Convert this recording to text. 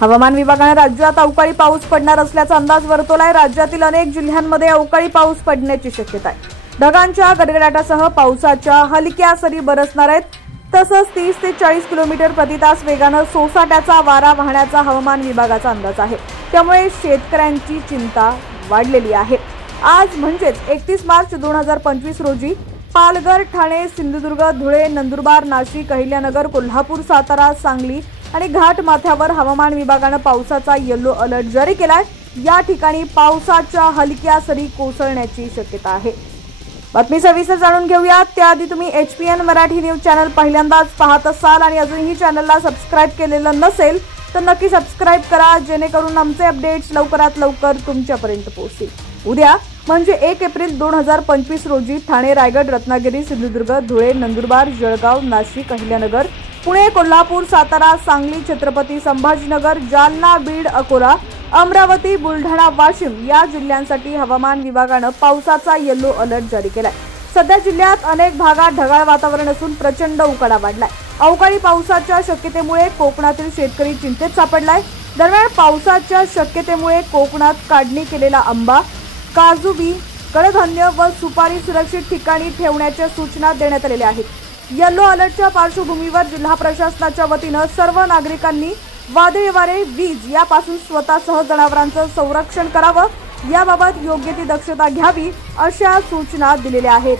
हवामान विभागाने राज्यात अवकाळी पाऊस पडणार असल्याचा अंदाज वर्तवलाय। राज्यातील अनेक जिल्ह्यांमध्ये अवकाळी पाऊस पडण्याची शक्यता आहे। ढगांच्या गडगडाटासह पावसाच्या हलक्या सरी बरसणार आहेत। तसंच 30 ते 40 किलोमीटर प्रति तास वेगाने सोसाट्याचा वारा वाहण्याचा हवामान विभागाचा अंदाज आहे। त्यामुळे शेतकऱ्यांची चिंता वाढलेली आहे। आज म्हणजेच 31 मार्च 2025 रोजी पालघर, ठाणे, सिंधुदुर्ग, धुळे, नंदुरबार, नाशिक, अहिल्यानगर, कोल्हापूर, सातारा, सांगली आणि घाट माथ्यावर हवामान विभागाने पावसाचा येलो अलर्ट जारी केलाय। या ठिकाणी पावसाच्या हलक्या सरी कोसळण्याची शक्यता आहे। बातमी सविस्तर जाणून घेऊया। त्याआधी तुम्ही HPN मराठी न्यूज चॅनल पहिल्यांदाच पाहत असाल आणि अजूनही चॅनलला सबस्क्राइब केलेलं नसेल तर नक्की सबस्क्राइब करा, जेणेकरून आमचे अपडेट्स लवकरात लवकर तुमच्यापर्यंत पोहोचतील। उद्या म्हणजे 1 एप्रिल 2025 रोजी ठाणे, रायगड, रत्नागिरी, सिंधुदुर्ग, धुळे, नंदुरबार, जळगाव, नाशिक, अहिल्यानगर, पुणे, कोल्हापूर, सातारा, सांगली, छत्रपती संभाजीनगर, जालना, बीड, अकोला, अमरावती, बुलढाणा, वाशिम या जिल्ह्यांसाठी हवामान विभागाने पावसाचा येलो अलर्ट जारी केलाय। सध्या जिल्ह्यात अनेक भागात ढगाळ वातावरण असून प्रचंड उकाडा वाढलाय। अवकाळी पावसाच्या शक्यतेमुळे कोकणातील शेतकरी चिंतेत सापडलाय। दरम्यान पावसाच्या शक्यतेमुळे कोकणात काढणी केलेला आंबा, काजू बी, कडधान्य व सुपारी सुरक्षित ठिकाणी ठेवण्याच्या सूचना देण्यात आलेल्या आहेत। येलो अलर्टच्या पार्श्वभूमीवर जिल्हा प्रशासनाच्या वतीने सर्व नागरिकांनी वादळी वारे, वीज यापासून स्वतःसह जनावरांचं संरक्षण करावं, याबाबत योग्य ती दक्षता घ्यावी अशा सूचना दिलेल्या आहेत।